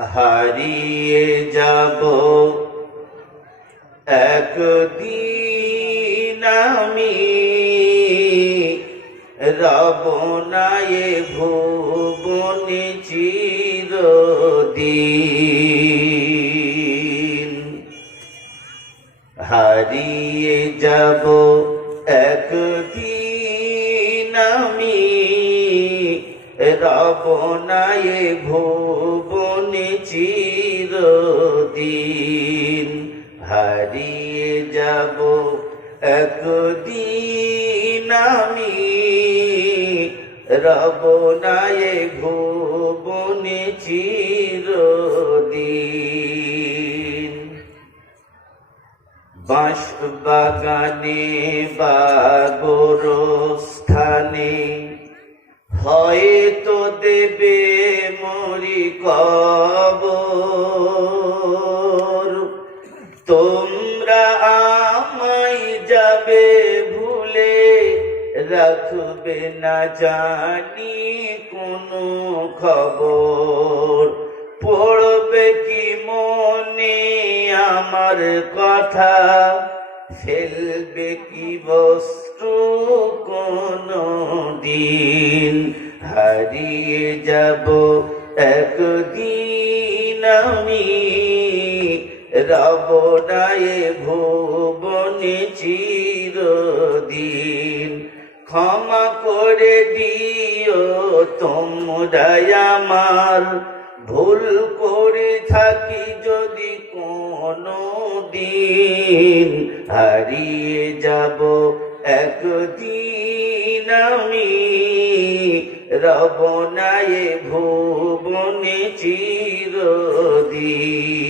হারিয়ে যাব। একদিন আমি রব নায়ে ভুবনে চিরদিন। হারিয়ে যাব। একদিন আমি রব রবনায়ে ভুবনে চিরদিন হারিয়ে যাব। একদিন আমি রব রবনায়ে ভুবনে চিরদিন। বাঁশ বাগানে বা গোরস্থানে হয়তো দেবে মরি কবর। তোমরা আমায় যাবে ভুলে রাখবে না জানি কোনো খবর। পড়বে কি মনে আমার কথা? ফেলবে কি বস্তু কোনো দিন? হারিয়ে যাব রবনায় ভুবনে চিরদিন। ক্ষমা করে দিও তোমরাই আমার। ভুল করে থাকি যদি কোনো দিন হারিয়ে যাব একদিন আমি। রবনায় ভুবনে চিরদিন।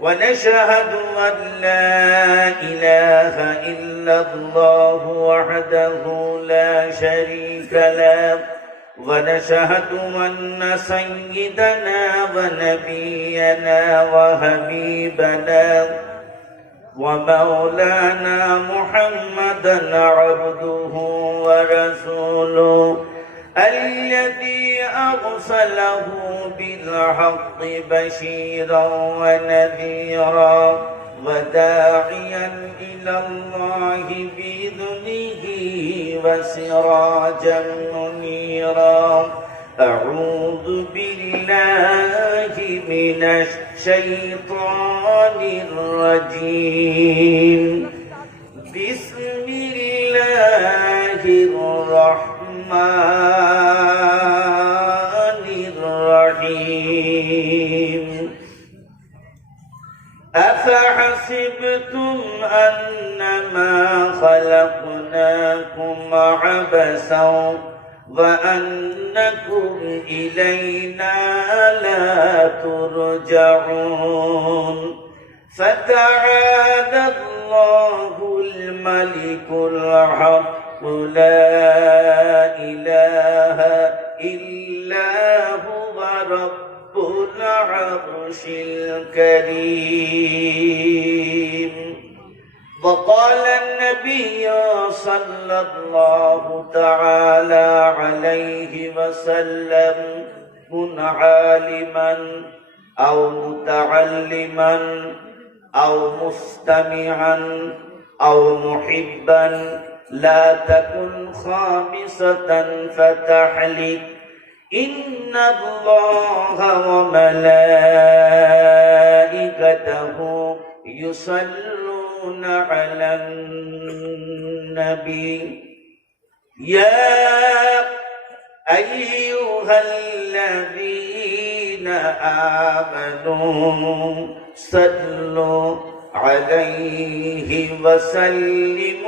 ونشهد أن لا إله إلا الله وحده لا شريك له. ونشهد أن سيدنا ونبينا وحبيبنا ومولانا محمدا عبده ورسوله. الذي أرسله بالحق بشيرا ونذيرا وداعيا إلى الله بإذنه وسراجا منيرا. أعوذ بالله من الشيطان الرجيم. بسم الله الرحمن الرحيم. أفحسبتم أنما خلقناكم عبثا وأنكم إلينا لا ترجعون. فتعالى الله الملك الحق. لا إله إلا هو رب العرش الكريم. وقال النبي صلى الله تعالى عليه وسلم كن عالما أو متعلما أو مستمعا أو محبا لا تكن خامسة فتحلك إن الله وملائكته يصلون على النبي. يا أيها الذين آمنوا صلوا عليه وسلموا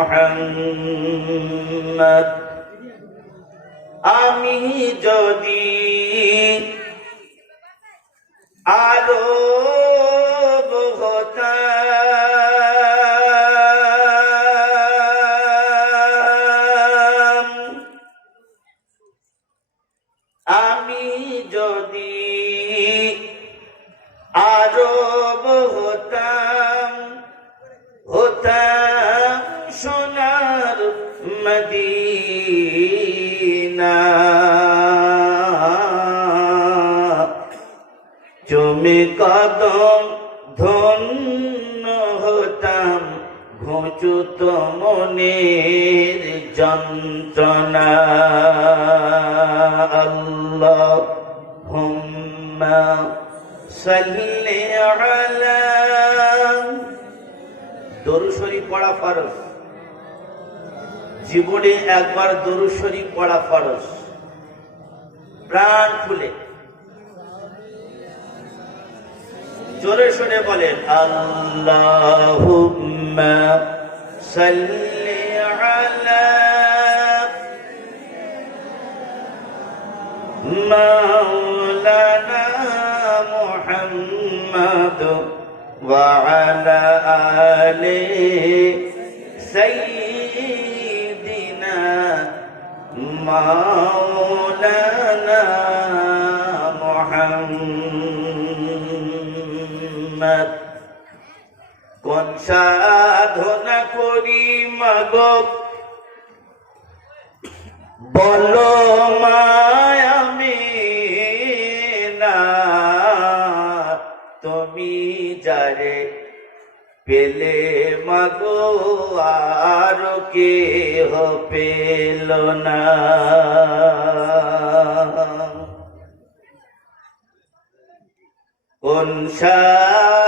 মোহাম্মদ। আমি যদি আলো ঘুচুত মনের যন্ত্রণা। আল্লাহ সাল্লি আলা পড়া ফরজ। জীবনে একবার দরুশরী পড়া ফরজ। প্রাণ খুলে। জোরে শুনে বলেন صل على مولانا محمد وعلى آله سيدنا مولانا সাধনা করি মাগ। বলো মায়ামি না তুমি যারে পেলে মাগো, আর কে পেল না। কোন সাধনা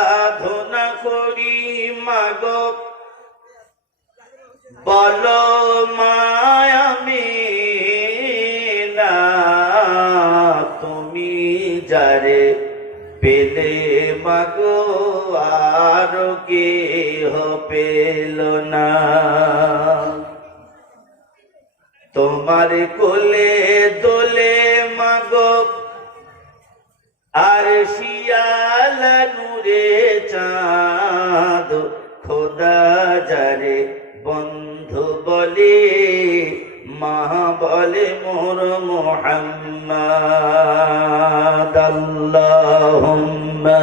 বল মায়ামি না তুমি যারে পেলে মাগো, আর কে পেল না। তোমার কোলে দোলে মাগো, আর শিয়ালা নূরে চাঁদ, খোদা যারে বলে মা বলে মোর মোহাম্মদ আল্লাহুম্মা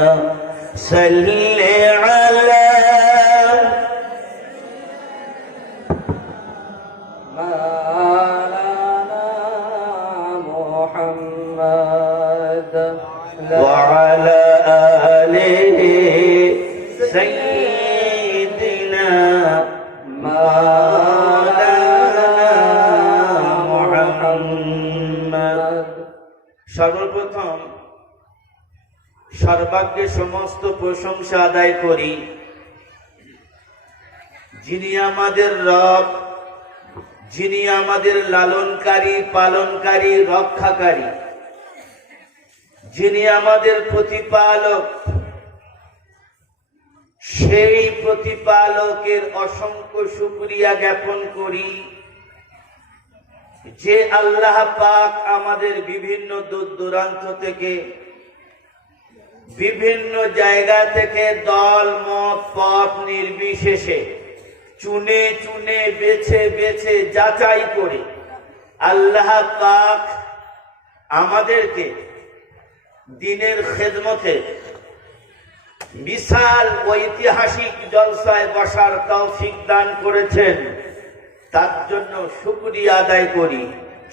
সাল্লি আলা সর্বাগ্যে সমস্ত প্রশংসা আদায় করি। যিনি আমাদের রব, যিনি আমাদের লালনকারী, পালনকারী, রক্ষাকারী, যিনি আমাদের প্রতিপালক, সেই প্রতিপালকের অসংখ্য শুক্রিয়া জ্ঞাপন করি। যে আল্লাহ পাক আমাদের বিভিন্ন দূর দূরান্ত থেকে বিভিন্ন জায়গা থেকে দল, মত, পথ নির্বিশেষে চুনে চুনে বেছে বেছে যাচাই করে আল্লাহ পাক আমাদেরকে দিনের খেদমতে বিশাল ঐতিহাসিক জলসায় বসার তৌফিক দান করেছেন। তার জন্য শুকরিয়া আদায় করি।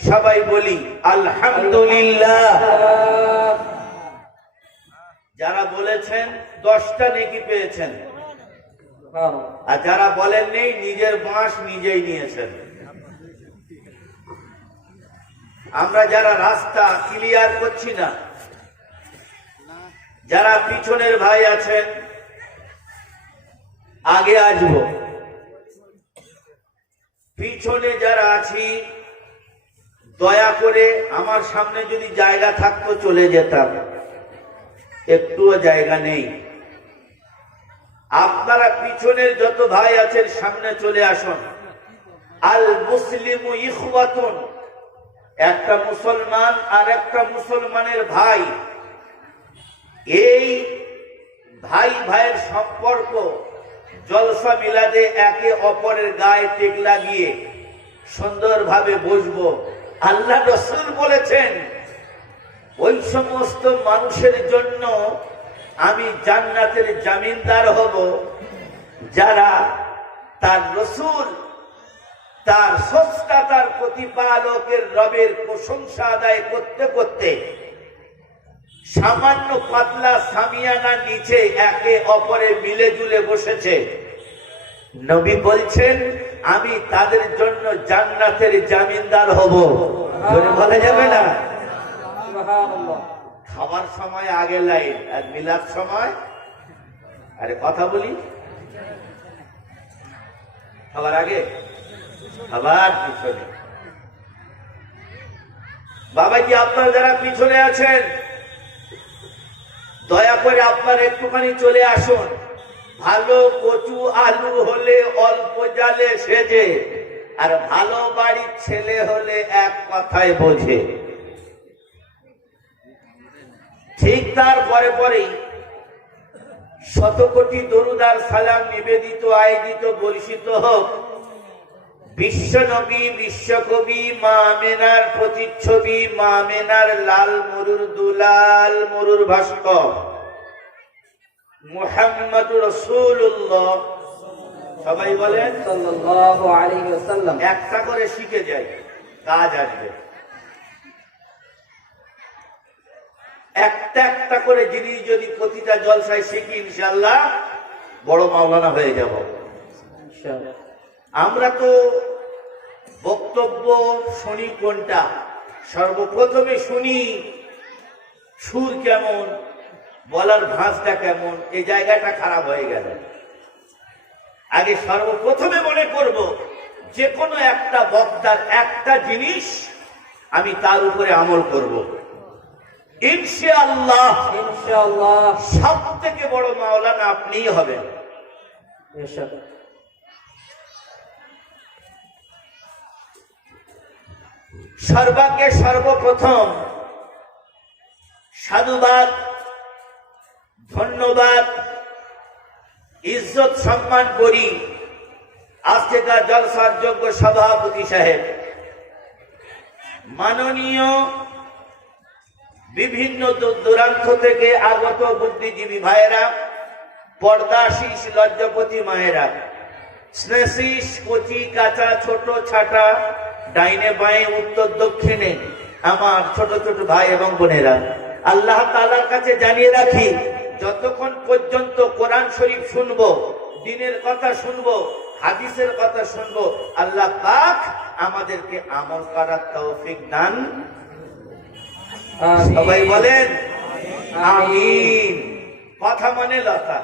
সবাই বলি, আলহামদুলিল্লাহ। যারা বলেছেন, দশটা নেকি পেয়েছেন। আর যারা বলেন নেই নিজের বাঁশ নিজেই নিয়েছেন। আমরা যারা রাস্তা ক্লিয়ার করছি না, যারা পিছনের ভাই আছেন, আগে আসব। পিছনে যারা আছি, দয়া করে আমার সামনে যদি জায়গা থাকতো চলে যেতাম। একটুও জায়গা নেই। আপনারা পিছনের যত ভাই আছেন, সামনে চলে আসুন। আল মুসলিম ইখওয়াতুন। একটা মুসলমান আর একটা মুসলমানের ভাই। এই ভাই ভাইয়ের সম্পর্ক জলসা মিলাদে একে অপরের গায়ে টেক লাগিয়ে সুন্দরভাবে বসবো। আল্লাহ রসুল বলেছেন ওই সমস্ত মানুষের জন্য আমি জান্নাতের জামিনদার হব, যারা তার রসুল, তার স্রষ্টা তার প্রতিপালকের রবের প্রশংসা আদায় করতে করতে সামান্য পাতলা সামিয়ানার নিচে একে অপরে মিলে জুলে বসেছে। নবী বলছেন, আমি তাদের জন্য জান্নাতের জামিনদার হব। বলা যাবে না? খাবার সময় আগে লাইন আর মিলার সময়? আরে কথা বলি। খাবার আগে? খাবার পিছনে। বাবা কি আপনার যারা পিছনে আছেন, দয়া করে আপনার একটুখানি চলে আসুন। ভালো কচু আলু হলে অল্প জালে সেজে, আর ভালো বাড়ির ছেলে হলে এক কথায় বোঝে। ঠিক তার পরে পরেই শত কোটি দরুদার সালাম নিবেদিত আয়োজিত বর্ষিত হোক। বিশ্বনবী বিশ্বকবি মা মেনার প্রতিচ্ছবি মা মেনার লাল মরুর দুলাল মরুর ভাস্কর। মুহাম্মদ রসুল্লাহ সবাই বলেন একটা করে শিখে যায় কাজ আসবে। একটা একটা করে জিনিস যদি প্রতিটা জলসায় শিখি ইনশাল্লাহ বড় মাওলানা হয়ে যাব। আমরা তো বক্তব্য শুনি কোনটা? সর্বপ্রথমে শুনি সুর কেমন, বলার ভাঁজটা কেমন, এই জায়গাটা খারাপ হয়ে গেল। আগে সর্বপ্রথমে মনে করব, যে কোনো একটা বক্তার একটা জিনিস আমি তার উপরে আমল করব। ইনশাআল্লাহ ইনশাআল্লাহ। সব থেকে বড় মাওলানা আপনিই হবেন। সর্বাগ্যে সর্বপ্রথম সাধুবাদ ধন্যবাদ ইজ্জত সম্মান করি আজকেকার জলসার যোগ্য সভাপতি সাহেব। মাননীয় বিভিন্ন দূর দূরান্ত থেকে আগত বুদ্ধিজীবী ভাইয়েরা পর্দাশিস লজ্জাপতি মায়েরা স্নেশিস কচি, কাঁচা, ছোট, ছাটা, ডাইনে বাঁয়ে, উত্তর দক্ষিণে আমার ছোট ছোট ভাই এবং বোনেরা, আল্লাহ তাআলার কাছে জানিয়ে রাখি, যতক্ষণ পর্যন্ত কোরআন শরীফ শুনব, দিনের কথা শুনব, হাদিসের কথা শুনব, আল্লাহ পাক আমাদেরকে আমল করার তৌফিক দান। সবাই বলেন আমিন। কথা মানে লতা।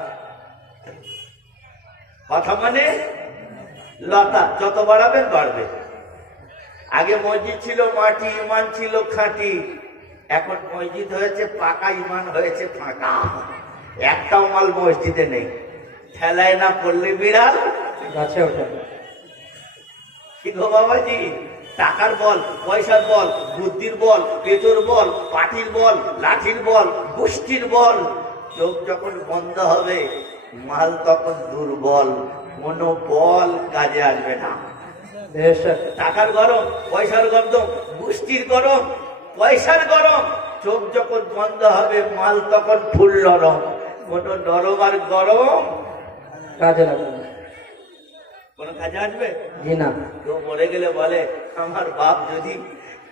কথা মানে লতা। যত বাড়াবেন বাড়বে। আগে মসজিদ ছিল মাটি ইমান ছিল খাঁটি। এখন মসজিদ হয়েছে পাকা ইমান হয়েছে ফাঁকা। একটাও মাল মসজিদে নেই। ঠেলায় না পড়লে বিড়াল। গাছে ওঠে কি গো বাবাজি? টাকার বল পয়সার বল বুদ্ধির বল পেটোর বল পাটির বল লাঠির বল গোষ্ঠীর বল। চোখ যখন বন্ধ হবে মাল তখন দুর্বল কোনো বল কাজে আসবে না। টাকার গরম পয়সার গরম গোষ্ঠীর গরম পয়সার গরম। চোখ যখন বন্ধ হবে মাল তখন ফুল নরম কোন নরম আর গরম কাজে লাগবে না। কোন কাজে আসবে? না। কেউ মরে গেলে বলে আমার বাপ যদি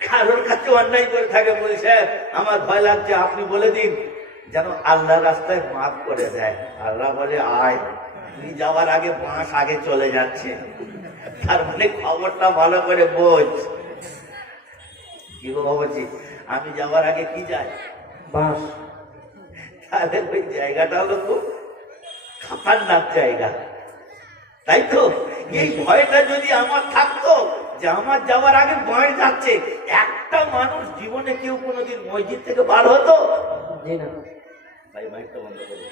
কারোর কাছে অন্যায় করে থাকে বলি সাহেব আমার ভয় লাগছে আপনি বলে দিন। যেন আল্লাহ রাস্তায় মাফ করে দেয়। আল্লাহ বলে আয় তুই যাওয়ার আগে মাস আগে চলে যাচ্ছে। তার মানে খবরটা ভালো করে বোঝ। কি বাবাজি আমি যাওয়ার আগে কি যাই বাঁশ। তাহলে ওই জায়গাটা হলো খুব খাতারনাক জায়গা। তাই তো? এই ভয়টা যদি আমার থাকতো যে আমার যাওয়ার আগে মায়ের যাচ্ছে একটা মানুষ জীবনে কেউ কোনোদিন মসজিদ থেকে বার হতো? ভাই মাইকটা বন্ধ করো।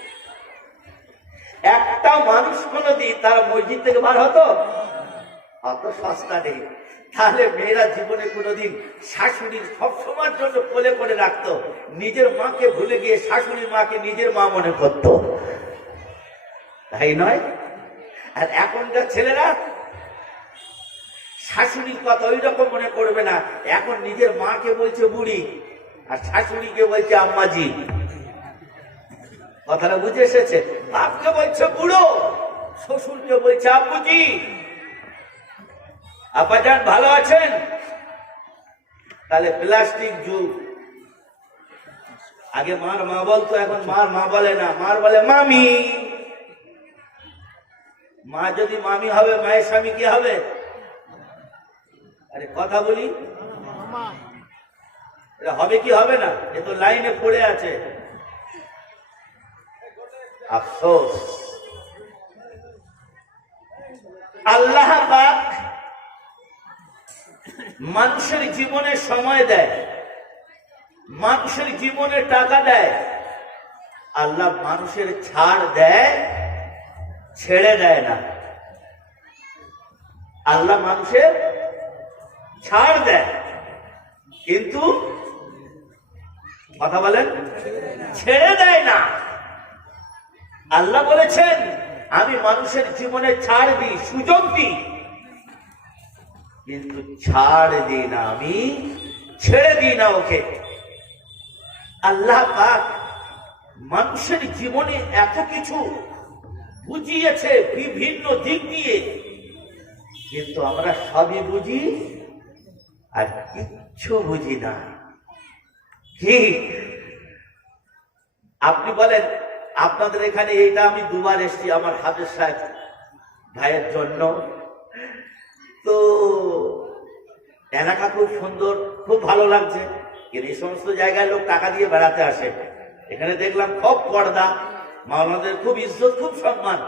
একটা মানুষ কোনোদিন তারা মসজিদ থেকে বার হতো? অত সস্তা নেই। তাহলে মেয়েরা জীবনে কোনোদিন শাশুড়ির সবসময়ের জন্য কোলে করে রাখতো। নিজের মাকে ভুলে গিয়ে শাশুড়ির মাকে নিজের মা মনে করত। তাই নয়? আর এখনকার ছেলেরা, শাশুড়ির কথা ওই রকম মনে করবে না। এখন নিজের মাকে বলছে বুড়ি, আর শাশুড়িকে বলছে আম্মাজি। কথাটা বুঝে এসেছে? বাপকে বলছে বুড়ো, শ্বশুরকে বলছে আব্বুজি। আপাজান ভালো আছেন? তাহলে প্লাস্টিক যুগ। আগে মার মা বলতো, এখন মার মা বলে না। মার বলে, মামি। মা যদি মামি হবে, মায়ের স্বামী কি হবে? আরে কথা বলি। হবে কি হবে না? এ তো লাইনে পড়ে আছে। আফসোস। আল্লাহ মানুষের জীবনে সময় দেয়। মানুষের জীবনে টাকা দেয়। আল্লাহ মানুষের ছাড় দেয়। ছেড়ে দেয় না। আল্লাহ মানুষের ছাড় দেয়। কিন্তু কথা বলেন, ছেড়ে দেয় না। আল্লাহ বলেছেন, আমি মানুষের জীবনে ছাড় দিই, সুযোগ দিই। কিন্তু ছাড় দিই না আমি, ছেড়ে দিই না ওকে। আল্লাহ পাক মানুষের জীবনে এত কিছু বুঝিয়েছে বিভিন্ন দিক দিয়ে। কিন্তু আমরা সবই বুঝি আর কিচ্ছু বুঝি না। কি? আপনি বলেন, আপনাদের এখানে এটা আমি দুবার এসেছি আমার হাফেজ সাহেব ভাইয়ের জন্য। তো এলাকা খুব সুন্দর, খুব ভালো লাগছে। কিন্তু এই সমস্ত জায়গায় লোক টাকা দিয়ে বেড়াতে আসে। এখানে দেখলাম খুব পর্দা। মাওলানাদের খুব ইজ্জত, খুব সম্মান।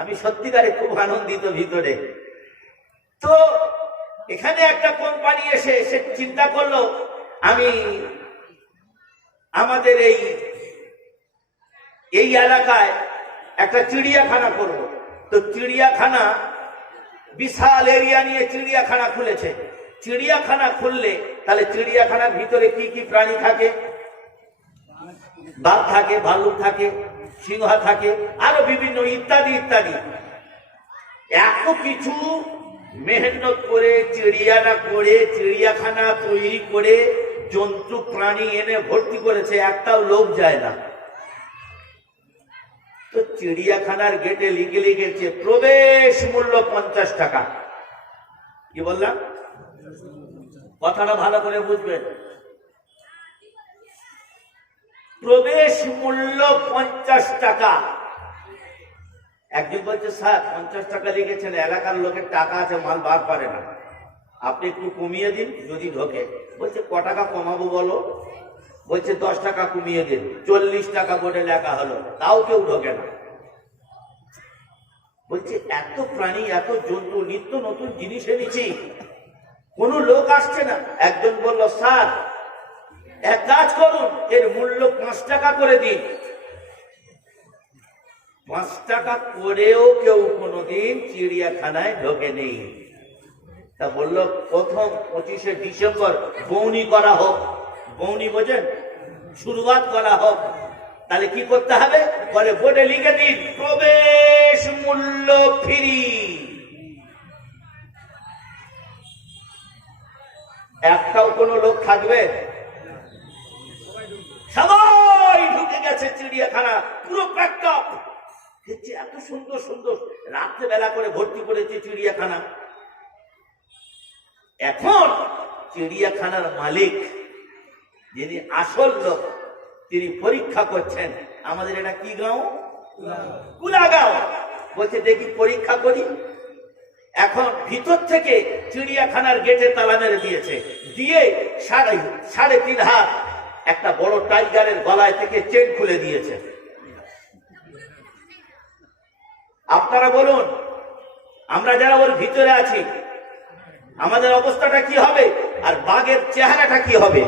আমি সত্যিকারে খুব আনন্দিত ভিতরে। তো এখানে একটা কোম্পানি এসে, সে চিন্তা করল, আমি আমাদের এই এই এলাকায় একটা চিড়িয়াখানা করব। তো চিড়িয়াখানা, বিশাল এরিয়া নিয়ে চিড়িয়াখানা খুলেছে। চিড়িয়াখানা খুললে, তাহলে চিড়িয়াখানার ভিতরে কি কি প্রাণী থাকে? বাঘ থাকে, ভাল্লুক থাকে। সিংহ থাকে, আরও বিভিন্ন ইত্যাদি ইত্যাদি। এত কিছু মেহনত করে চিড়িয়ানা করে, চিড়িয়াখানা তৈরি করে, জন্তু, প্রাণী এনে ভর্তি করেছে, একটাও লোক যায় না। তো চিড়িয়াখানার গেটে লিখে লিখেছে, প্রবেশ মূল্য পঞ্চাশ টাকা। কি বললাম? কথাটা ভালো করে বুঝবেন। প্রবেশ মূল্য পঞ্চাশ টাকা। একজন বলছে, স্যার, পঞ্চাশ টাকা লিখেছেন, এলাকার লোকের টাকা আছে, মাল বার পারে না। আপনি একটু কমিয়ে দিন, যদি ঢোকে। বলছে, ক টাকা কমাবো বলো? বলছে, দশ টাকা কমিয়ে দিন, চল্লিশ টাকা বোর্ডে লেখা হলো, তাও কেউ ঢোকে না। বলছে, এত প্রাণী, এত জন্তু, নিত্য নতুন জিনিস এনেছি, কোন লোক আসছে না। একজন বলল, স্যার এক কাজ করুন, এর মূল্য পাঁচ টাকা করে দিন। পাঁচ টাকা করেও কেউ কোনোদিন চিড়িয়াখানায় ঢোকে নেই তা বলল, প্রথম পঁচিশে ডিসেম্বর বৌনি করা হোক, বৌনি বোঝেন, শুরুয়াত করা হোক। তাহলে কি করতে হবে? বলে বোর্ডে লিখে দিন, প্রবেশ মূল্য ফ্রি। একটাও কোনো লোক থাকবে? সবাই ঢুকে গেছে চিড়িয়াখানা, পুরো প্যাকআপ দেখছি এত সুন্দর সুন্দর রাত্রে বেলা করে ভর্তি করেছে চিড়িয়াখানা। এখন চিড়িয়াখানার মালিক, যিনি আসল লোক, তিনি পরীক্ষা করছেন। আমাদের এটা কি গাঁও? কুলাগাঁও। বলছে, দেখি, পরীক্ষা করি। এখন ভিতর থেকে চিড়িয়াখানার গেটে তালা মেরে দিয়েছে। দিয়ে সাড়ে সাড়ে তিন হাত একটা বড় টাইগারের গলায় থেকে চেন খুলে দিয়েছে। আপনারা বলুন, আমরা যারা ওর ভিতরে আছি, আমাদের অবস্থাটা কি হবে? আর বাঘের চেহারাটা কি হবে?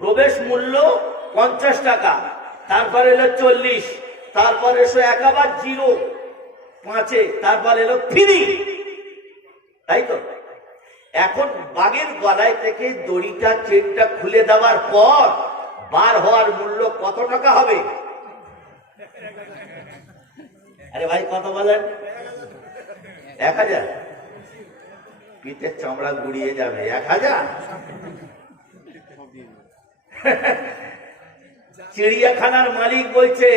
প্রবেশ মূল্য পঞ্চাশ টাকা, তারপর এলো চল্লিশ, তারপর এসো একাবার জিরো, পাঁচে, তারপর এলো ফ্রি। তাই তো? এখন বাঘের গলায় থেকে দড়িটা, চেনটা খুলে দেওয়ার পর বার হওয়ার মূল্য কত টাকা হবে? আরে ভাই, কত বলেন? এক হাজার। পিঠের চামড়া গুড়িয়ে যাবে, এক হাজার? চিড়িয়াখানার মালিক বলছে,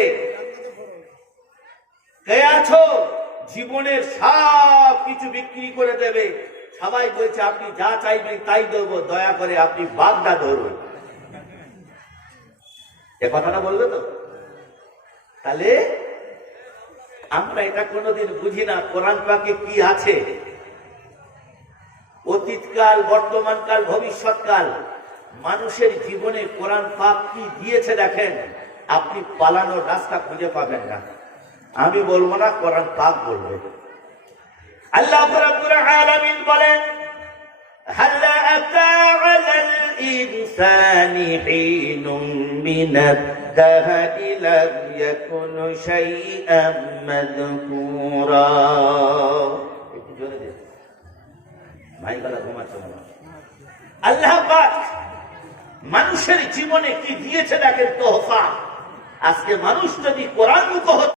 কে আছো? জীবনের সব কিছু বিক্রি করে দেবে। সবাই বলছে, আপনি যা চাইবেন তাই দেবো, দয়া করে আপনি বাগদা ধরুন। এ কথাটা বলবে তো? তাহলে আমরা এটা কোনোদিন বুঝি না, কোরআন পাকে কি আছে? অতীতকাল, বর্তমানকাল, ভবিষ্যৎকাল, মানুষের জীবনে কোরআন পাক কি দিয়েছে দেখেন, আপনি পালানোর রাস্তা খুঁজে পাবেন না। আমি বলব না, কোরআন পাক বলবে। আল্লাহ রাব্বুল বলেন হাল্লা আতা আলাল ভাই গলা আল্লাহ পাক মানুষের জীবনে কি দিয়েছে তাকে তোহফা? আজকে মানুষ যদি কোরআন মুখ